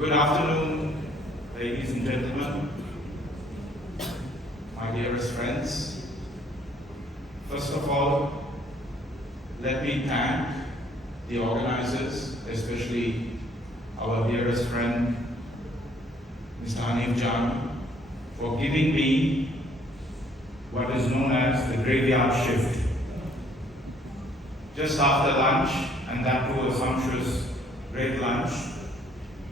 Good afternoon, ladies and gentlemen, my dearest friends. First of all, let me thank the organizers, especially our dearest friend, Mr. Hanif Jan, for giving me what is known as the graveyard shift. Just after lunch, and that too a sumptuous, great lunch,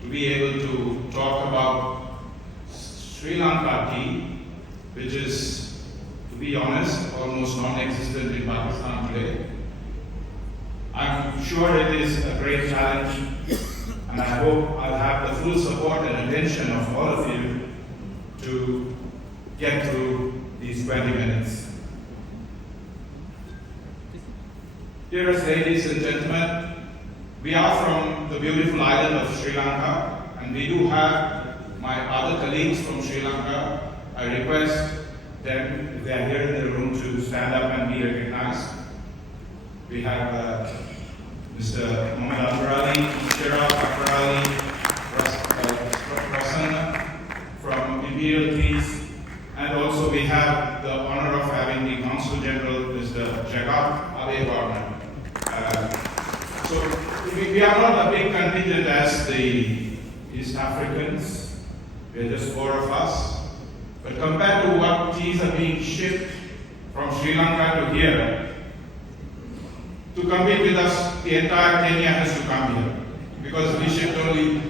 to be able to talk about Sri Lanka tea, which is, to be honest, almost non-existent in Pakistan today. I'm sure it is a great challenge, and I hope I'll have the full support and attention of all of you to get through these 20 minutes. Dearest ladies and gentlemen, we are from the beautiful island of Sri Lanka, and we do have my other colleagues from Sri Lanka. I request them, if they are here in the room, to stand up and be recognized. We have Mr. Mohammed Al-Farali, Shira Al-Farali, Prasanna from Imperial Peace, and also we have the honor of having the Consul General, Mr. Jagat Abe. So we are not a big contingent as the East Africans. We are just 4 of us. But compared to what teas are being shipped from Sri Lanka to here, to compete with us, the entire Kenya has to come here, because we shipped only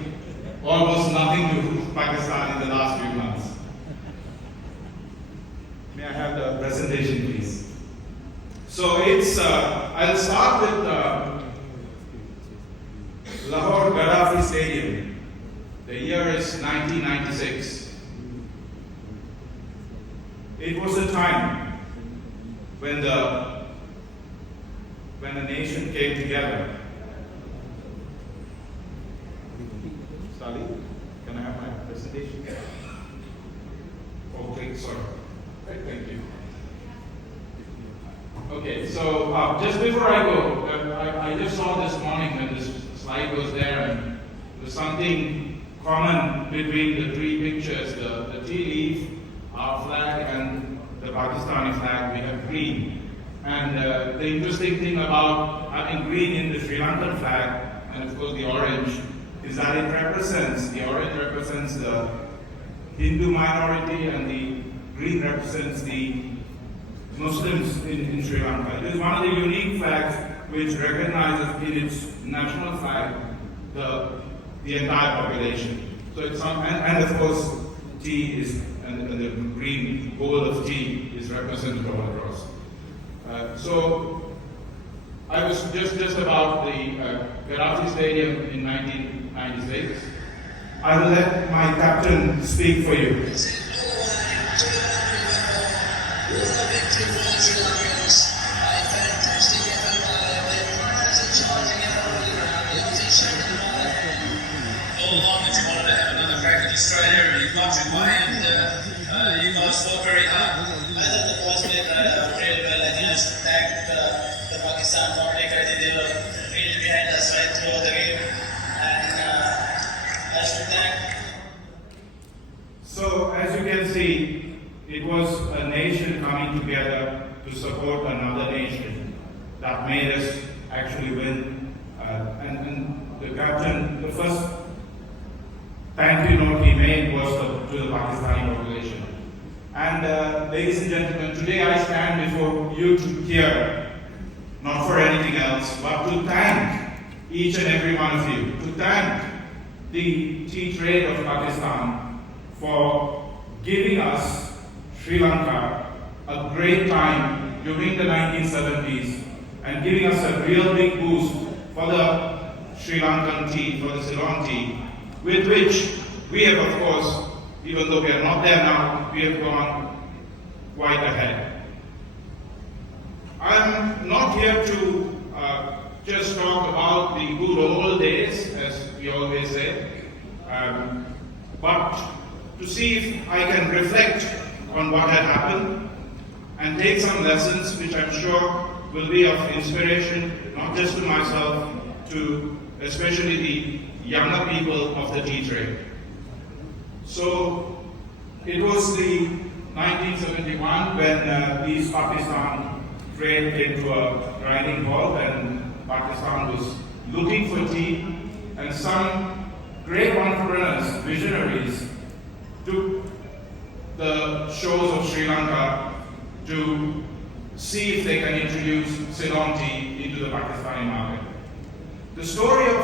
almost nothing to Pakistan in the last few months. May I have the presentation, please? So it's, I'll start with Lahore Gaddafi Stadium. The year is 1996. It was a time when the nation came together. Sally, can I have my presentation? Okay, sorry. Right, thank you. Okay, so just before I go, I just saw this morning when this slide was there, and there's something common between the 3 pictures, the tea leaf, our flag, and the Pakistani flag. We have green. And the interesting thing about having green in the Sri Lankan flag, and of course the orange, is that it represents, the orange represents the Hindu minority, and the green represents the Muslims in Sri Lanka. It is one of the unique flags which recognizes in its national flag the entire population. So it's and of course tea is, and the green bowl of tea is represented all across. So I was just about the Karachi Stadium in 1996. I will let my captain speak for you. Australia, you got your way, and you guys fought very hard. I thought the boys played really well. I think just attacked the Pakistan counter-attack. They were really behind us right throughout the game, and as to attack. So as you can see, it was a nation coming together to support another nation that made us actually win. And the captain, the first thank you note he made was to the Pakistani population. And ladies and gentlemen, today I stand before you here, not for anything else, but to thank each and every one of you, to thank the tea trade of Pakistan for giving us, Sri Lanka, a great time during the 1970s, and giving us a real big boost for the Sri Lankan tea, for the Ceylon tea, with which we have, of course, even though we are not there now, we have gone quite ahead. I'm not here to just talk about the good old days, as we always say, but to see if I can reflect on what had happened and take some lessons which I'm sure will be of inspiration, not just to myself, to especially the younger people of the tea trade. So it was the 1971 when East Pakistan trade came to a grinding halt and Pakistan was looking for tea, and some great entrepreneurs, visionaries, took the shores of Sri Lanka to see if they can introduce Ceylon tea into the Pakistani market. The story of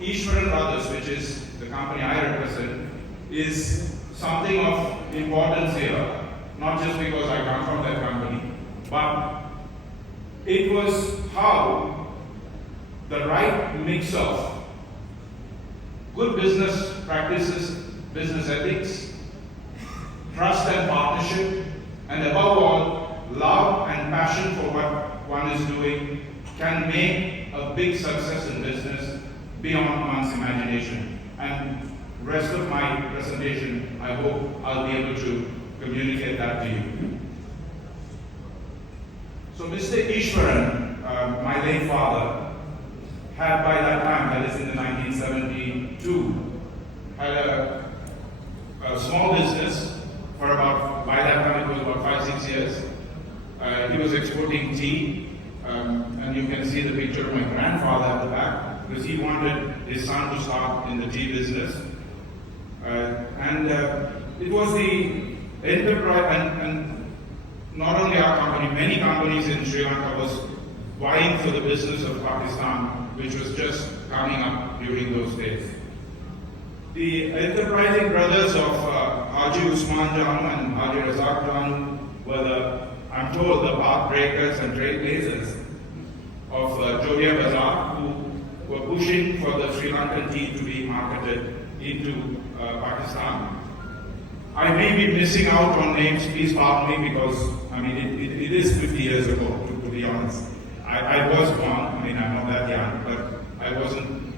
Eswaran Brothers, which is the company I represent, is something of importance here, not just because I come from that company, but it was how the right mix of good business practices, business ethics, trust and partnership, and above all, love and passion for what one is doing can make a big success in business beyond one's imagination. And the rest of my presentation, I hope I'll be able to communicate that to you. So Mr. Eswaran, my late father, had by that time, that is in the 1972, had a small business for about, by that time it was about 5-6 years. He was exporting tea, and you can see the picture of my grandfather at the back, because he wanted his son to start in the tea business. It was the enterprise, and not only our company, many companies in Sri Lanka was vying for the business of Pakistan, which was just coming up during those days. The enterprising brothers of Haji Usman Janu and Haji Razak Janu were the, I'm told, the path breakers and trailblazers of Jodia Bazaar, who were pushing for the Sri Lankan tea to be marketed into Pakistan. I may be missing out on names, please pardon me, because I mean it is 50 years ago, to be honest. I was born, I mean I'm not that young, but I wasn't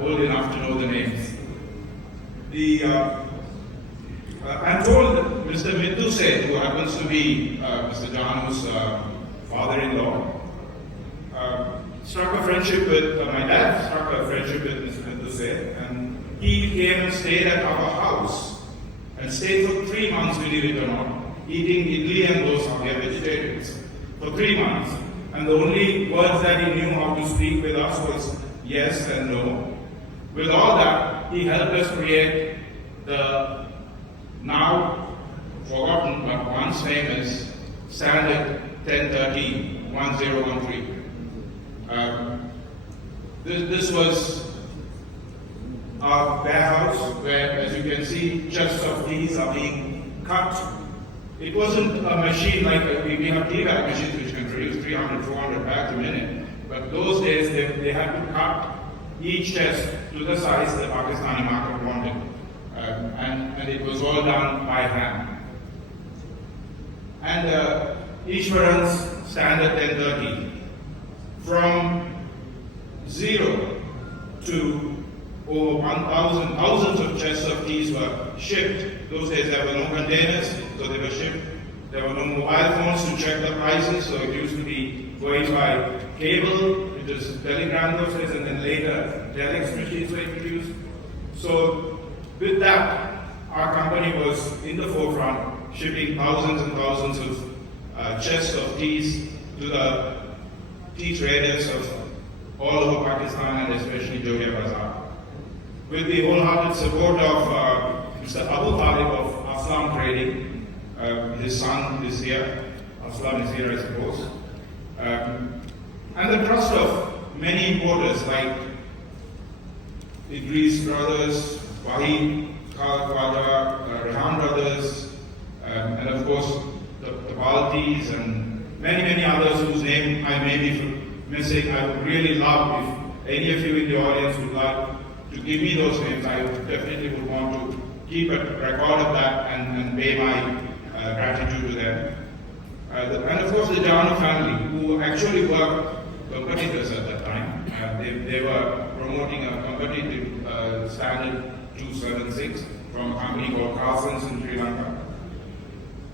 old enough to know the names. I'm told that Mr. Middu Seth, who happens to be Mr. Janu's father-in-law, struck a friendship with, my dad struck a friendship with Mr. Middu Seth, and he came and stayed at our house, and stayed for 3 months, believe it or not, eating idli and dosa, we are vegetarians, for 3 months. And the only words that he knew how to speak with us was yes and no. With all that, he helped us create the now forgotten but once famous standard 1013-1013. This was our warehouse where, as you can see, chests of teas are being cut. It wasn't a machine like we have tea bag machines which can produce 300, 400 bags a minute. But those days they had to cut each chest to the size the Pakistani market wanted. And it was all done by hand. And Eswaran's standard 1030, from 0 to over 1,000, thousands of chests of teas were shipped. Those days there were no containers, so they were shipped. There were no mobile phones to check the prices, so it used to be going by cable, it was telegram those days, and then later telex machines were introduced. So with that, our company was in the forefront, shipping thousands and thousands of chests of teas to the tea traders of all over Pakistan and especially Jodia Bazaar. With the wholehearted support of Mr. Abu Talib of Aslam Trading, his son is here, Aslam is here I suppose, and the trust of many importers like Idris Brothers, Wahid Khwaja, Rehan Brothers, and of course the Baltis and many others whose name I may be missing. I would really love if any of you in the audience would like to give me those names. I definitely would want to keep a record of that and pay my gratitude to them. And of course the Janu family, who actually were competitors at that time. They were promoting a competitive standard 276 from a company called Carson's in Sri Lanka.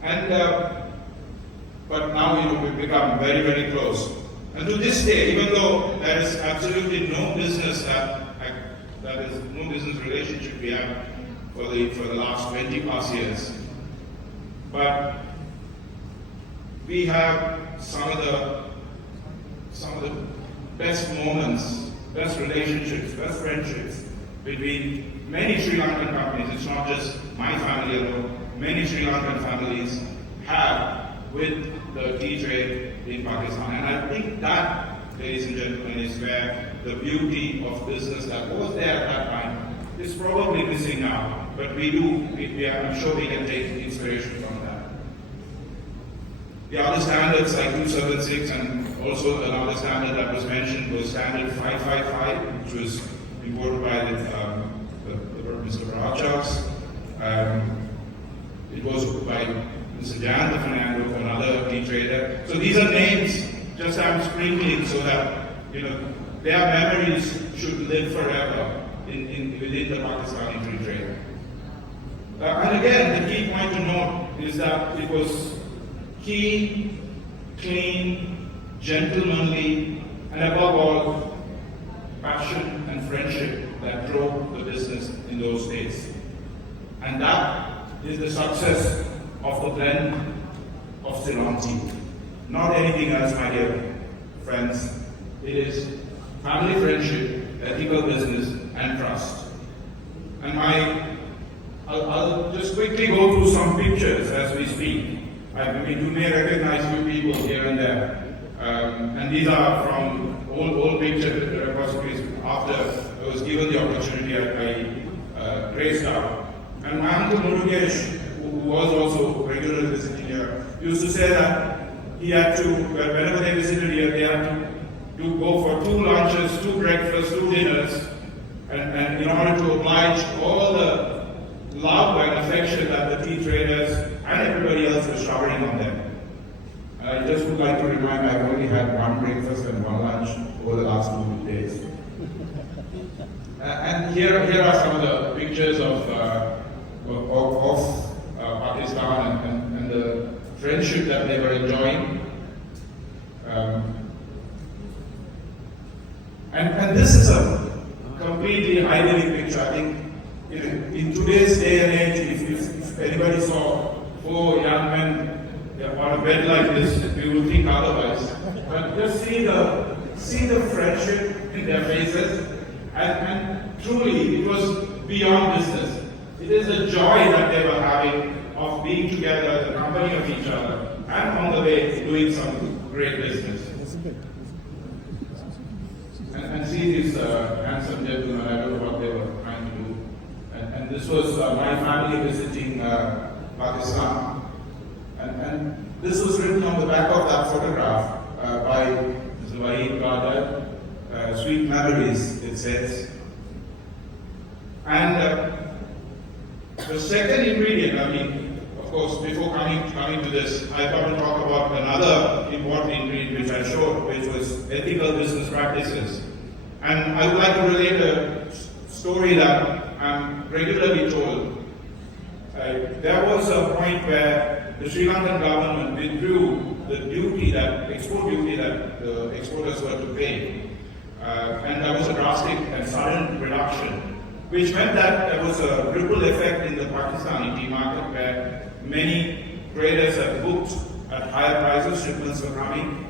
And but now we've become very close. And to this day, even though there is absolutely no business that That is no business relationship we have for the last 20 plus years. But we have some of the best moments, best relationships, best friendships between many Sri Lankan companies. It's not just my family alone. Many Sri Lankan families have with the tea trade in Pakistan. And I think that, ladies and gentlemen, is where the beauty of business that was there at that time is probably missing now. But I'm sure we can take inspiration from that. The other standards like 276 and also another standard that was mentioned was standard 555, which was imported by Mr. Rajaks. It was by Mr. Jan Fernando, another tea trader. So these are names just I'm sprinkling so that their memories should live forever within the Pakistani free trade. And again, the key point to note is that it was keen, clean, gentlemanly, and above all, passion and friendship that drove the business in those days. And that is the success of the blend of Ceylon tea. Not anything else, my dear friends. It is family friendship, ethical business, and trust. And I'll just quickly go through some pictures as we speak. You may recognize few people here and there. And these are from old picture repositories after I was given the opportunity I traced out. And my uncle Murugesh, who was also regularly visiting here, used to say that he had to, whenever they visited here, they had to go for 2 lunches, 2 breakfasts, 2 dinners, and in order to oblige all the love and affection that the tea traders and everybody else was showering on them. I just would like to remind I've only had 1 breakfast and 1 lunch over the last 2 days. And here are some of the pictures of Pakistan and the friendship that they were enjoying. And this is a completely idyllic picture. I think in today's day and age, if anybody saw 4 young men on a bed like this, we would think otherwise. But just see the friendship in their faces, and truly it was beyond business. It is the joy that they were having of being together as a company of each other and on the way doing some great business. And see these handsome gentlemen, I don't know what they were trying to do. And this was my family visiting Pakistan. And this was written on the back of that photograph by Mr. Wahid Qadir, Sweet Memories, it says. And the second ingredient, of course, before coming to this, I thought to talk about another important ingredient which I showed, which was ethical business practices. And I would like to relate a story that I'm regularly told. There was a point where the Sri Lankan government withdrew the export duty that the exporters were to pay. And there was a drastic and sudden reduction, which meant that there was a ripple effect in the Pakistani tea market where many traders had booked at higher prices, shipments were coming.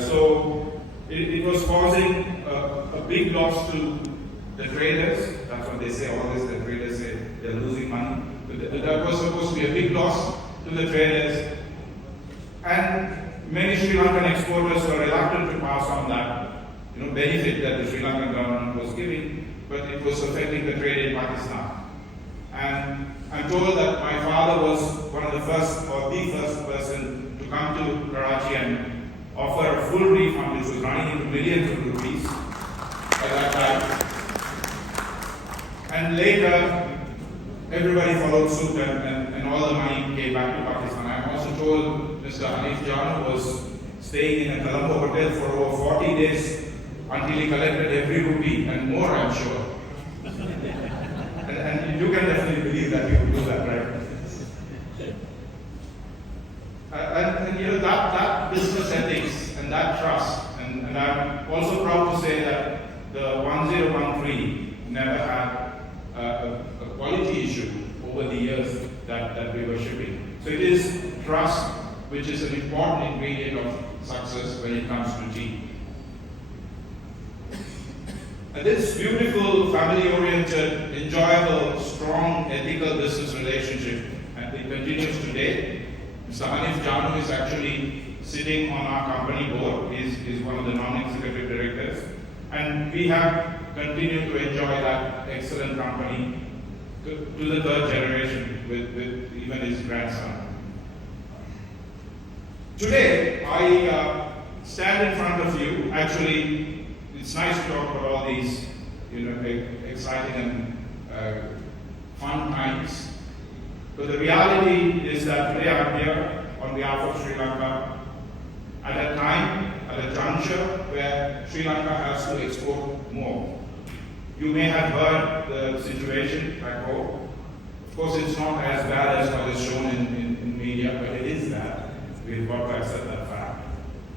So it was causing a big loss to the traders. That's what they say always, the traders say they're losing money. But that was supposed to be a big loss to the traders. And many Sri Lankan exporters were reluctant to pass on that benefit that the Sri Lankan government was giving, but it was affecting the trade in Pakistan. And I'm told that my father was one of the first or the first person to come to Karachi and offer a full refund, which was running into millions of rupees at that time. And later, everybody followed suit and all the money came back to Pakistan. I'm also told Mr. Hanif Jan was staying in a Colombo hotel for over 40 days until he collected every rupee and more, I'm sure. and you can definitely believe that he would do that, right? And that business ethics and that trust, and I'm also proud to say that the 1013 never had a quality issue over the years that we were shipping. So it is trust, which is an important ingredient of success when it comes to tea. And this beautiful, family-oriented, enjoyable, strong, ethical business relationship, and it continues today. Mr. Hanif Janu is actually sitting on our company board. He's one of the non-executive directors. And we have continued to enjoy that excellent company to the third generation with even his grandson. Today, I stand in front of you. Actually, it's nice to talk about all these, exciting and fun times. But the reality is that today I'm here on behalf of Sri Lanka at a time, at a juncture where Sri Lanka has to export more. You may have heard the situation back home. Of course, it's not as bad as what is shown in media, but it is bad. We've got to accept that fact.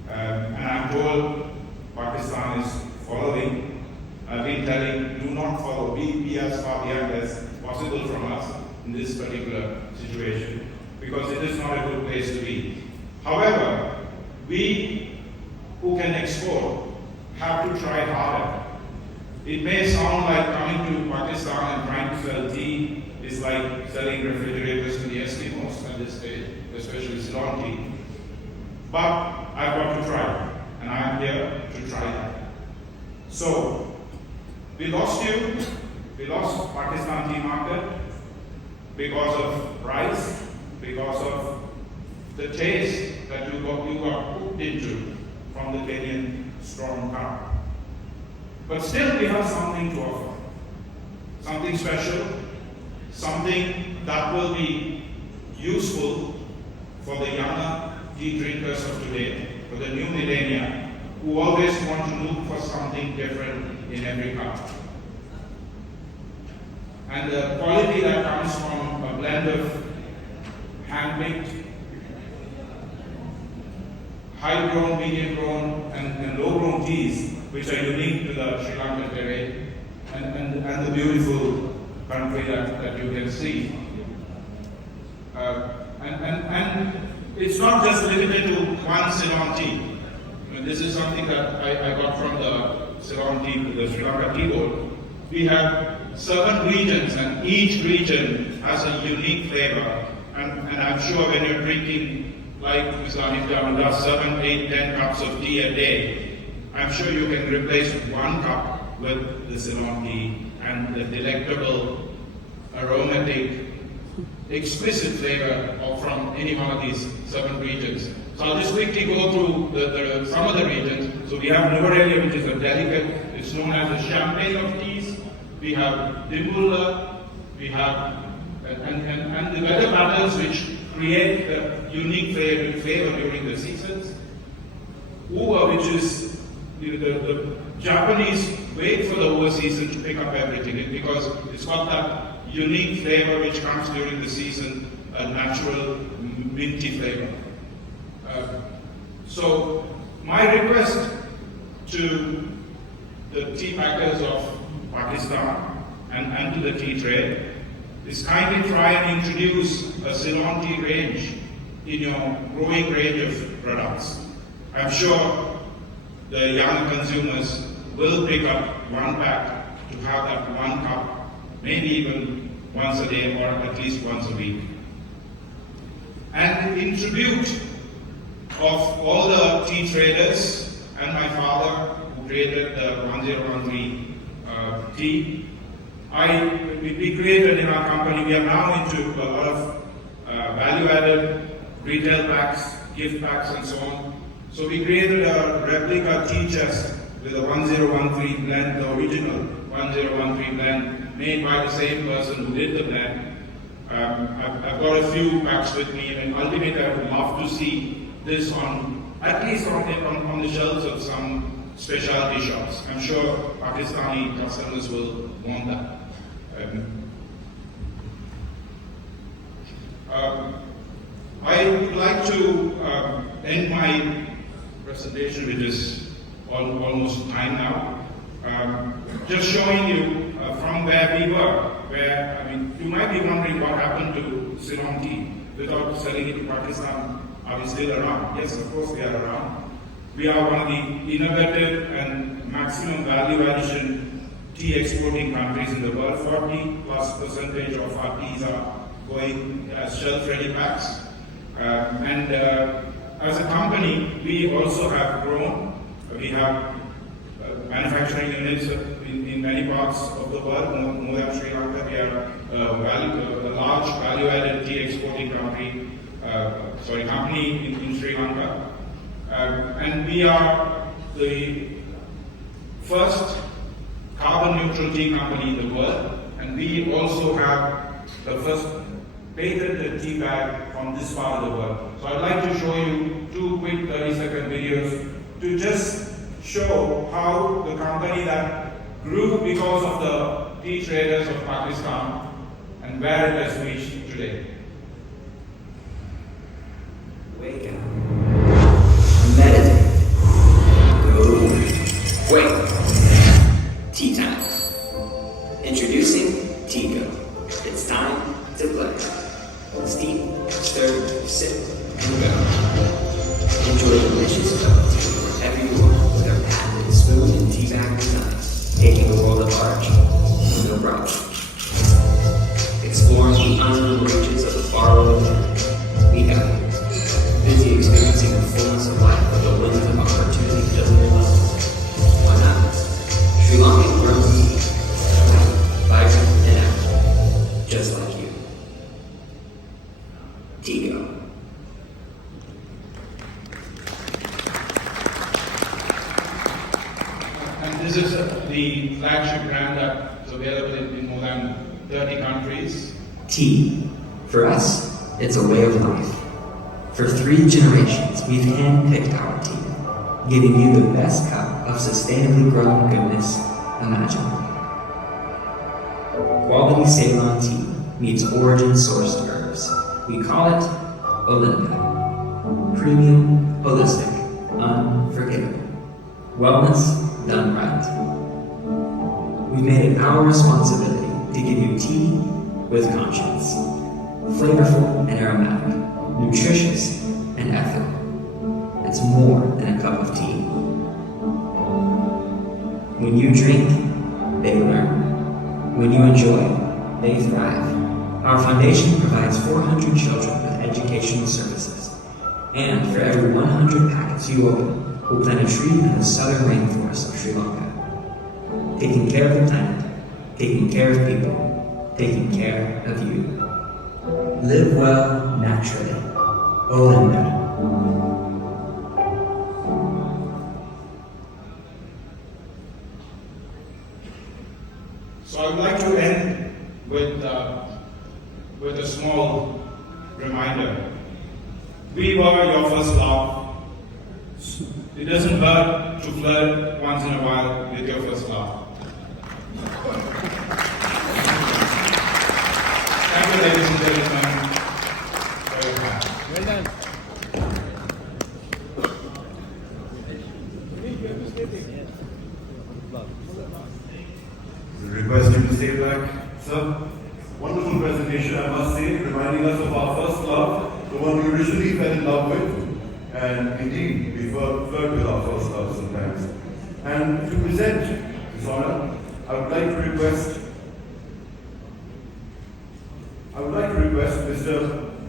And I'm told Pakistan is following. I've been telling, do not follow. Be as far behind as possible from us in this particular situation, because it is not a good place to be. However, we who can export have to try harder. It may sound like coming to Pakistan and trying to sell tea is like selling refrigerators to the Eskimos at this stage, especially Ceylon tea. But I've got to try, and I'm here to try that. So, we lost you. We lost Pakistan tea market because of price, because of the taste that you got hooked into from the Kenyan strong cup. But still we have something to offer. Something special, something that will be useful for the younger tea drinkers of today, for the new millennia, who always want to look for something different in every cup. And the quality that comes from a blend of hand-picked, high-grown, medium-grown, and low-grown teas, which are unique to the Sri Lankan terrain, and the beautiful country that you can see. And it's not just limited to one Ceylon tea. This is something that I got from the Ceylon tea, the Sri Lanka tea board. We have 7 regions, and each region has a unique flavor. And I'm sure when you're drinking, like Mr. Hanif Janu does, 7, 8, 10 cups of tea a day, I'm sure you can replace 1 cup with the Ceylon tea and the delectable, aromatic, exquisite flavor from any one of these 7 regions. So I'll just quickly go through some of the regions. So we have Nuvarelia, which is a delicate, it's known as the champagne of teas. We have Dimbulla, we have, and the weather patterns which create the unique flavor during the seasons. Uva, which is the Japanese wait for the Uva season to pick up everything because it's got that unique flavor which comes during the season, a natural minty flavor. So my request to the tea packers of Pakistan and to the tea trade is kindly try and introduce a Ceylon tea range in your growing range of products. I'm sure the young consumers will pick up 1 pack to have that 1 cup, maybe even once a day or at least once a week. And in tribute of all the tea traders and my father who created the 1013 tea, we created in our company, we are now into a lot of value-added retail packs, gift packs and so on. So we created a replica tea chest with a 1013 blend, the original 1013 blend, made by the same person who did the blend. I've got a few packs with me, and ultimately I would love to see this at least on the shelves of some specialty shops. I'm sure Pakistani customers will want that. I would like to end my presentation, which is almost time now, just showing you from where we were, where, you might be wondering what happened to Ceylon tea. Without selling it to Pakistan, are we still around? Yes, of course we are around. We are one of the innovative and maximum value addition tea exporting countries in the world. 40+% of our teas are going as shelf-ready packs. As a company, we also have grown. We have manufacturing units in many parts of the world, more than Sri Lanka. We are a large value-added tea exporting company in Sri Lanka. And we are the first carbon neutral tea company in the world. And we also have the first patented tea bag from this part of the world. So I'd like to show you 2 quick 30-second videos to just show how the company that grew because of the tea traders of Pakistan and where it has reached today. Wake up. Meditate. Go. Wait. Tea time. Introducing Tigo. It's time to play. Steep, stir, sip, and go. Enjoy a delicious cup of tea wherever you are with our patented spoon and tea bag designs, taking the world at large. No problem. Exploring the unknown reaches of the faraway land. We have you. Busy experiencing the fullness of life with the winds of opportunity filling your lungs. Why not? Sri Lankan grown tea. Vibrant and active. Just like you. Tigo. And this is the flagship brand that is available in more than 30 countries. Tea. For us, it's a way of life. For 3 generations, we've handpicked our tea, giving you the best cup of sustainably grown goodness imaginable. Quality Ceylon tea meets origin-sourced herbs. We call it Lankan. Premium, holistic, unforgettable. Wellness done right. We've made it our responsibility to give you tea with conscience. Flavorful and aromatic, nutritious and ethical. It's more than a cup of tea. When you drink, they learn. When you enjoy, they thrive. Our foundation provides 400 children with educational services. And for every 100 packets you open, we'll plant a tree in the southern rainforest of Sri Lanka. Taking care of the planet, taking care of people, taking care of you. Live well naturally. Olinda. So I would like to end with a small reminder. We were your first love. It doesn't hurt to flirt once in a while with your first love. Thank you, ladies and gentlemen. Very kind. Well done. Request you to stay back, sir. Wonderful presentation, I must say, reminding us of our first love, the one we originally fell in love with. And indeed, we flirt with our first love sometimes. And to present this honor, I would like to request Mr.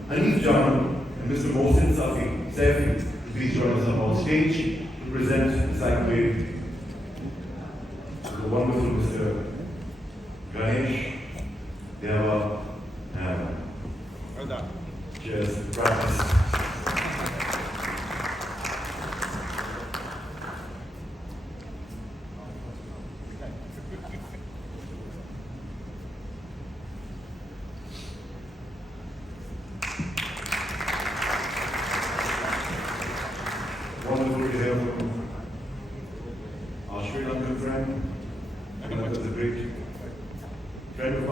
Hanif Jaman and Mr. Mohsin Saifi to please join us up on stage to present this accolade to the wonderful Mr. Ganesh. Well done. Cheers. Practice. Wonderful to hear from our Sri Lankan friend, one of the great friend of ours.